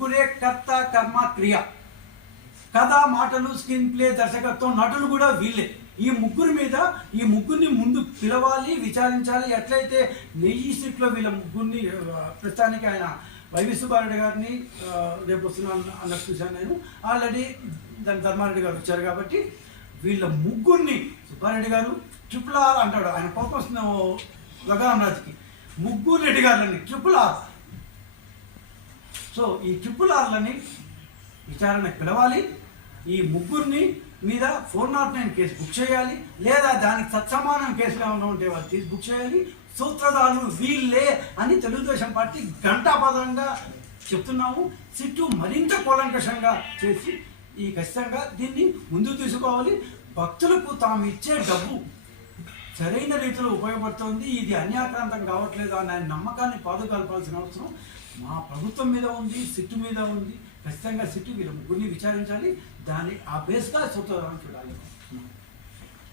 ముగ్గురే కర్త కర్మ క్రియ, కథ, మాటలు, స్క్రీన్ ప్లే, దర్శకత్వం, నటులు కూడా వీళ్ళే. ఈ ముగ్గురిని ముందు పిలవాలి, విచారించాలి. ఎట్లయితే 1000 సీట్లో వీళ్ళ ముగ్గురిని ప్రస్తుతానికి ఆయన వైవి సుబ్బారెడ్డి గారిని రేపు వస్తున్నాను అన్నట్టు చూశాను నేను. ఆల్రెడీ దాని ధర్మారెడ్డి గారు వచ్చారు కాబట్టి వీళ్ళ ముగ్గురిని, సుబ్బారెడ్డి గారు RRR అంటాడు, ఆయన కోపం వస్తున్న రఘురామరాజుకి, ముగ్గురు రెడ్డి గారులని RRR. సో ఈ RRRలని విచారణ పిలవాలి. ఈ ముగ్గురిని మీద 409 కేసు బుక్ చేయాలి, లేదా దానికి సత్సమానం కేసులు ఏమైనా ఉంటే వాళ్ళు తీసి బుక్ చేయాలి. సూత్రధారులు వీళ్ళే అని తెలుగుదేశం పార్టీ ఘంటాపదంగా చెప్తున్నాము. సిట్టు మరింత కూలంకషంగా చేసి ఖచ్చితంగా దీన్ని ముందుకు తీసుకోవాలి. భక్తులకు తాము ఇచ్చే డబ్బు సరైన రీతిలో ఉపయోగపడుతుంది, ఇది అన్యాక్రాంతం కావట్లేదు అనే నమ్మకాన్ని పాదుకల్పాల్సిన అవసరం మా ప్రభుత్వం మీద ఉంది, సిట్టు మీద ఉంది. ఖచ్చితంగా సిట్టు వీళ్ళ ముగ్గురిని విచారించాలి, ఆ బేస్గా సూత్రధారం చూడాలి.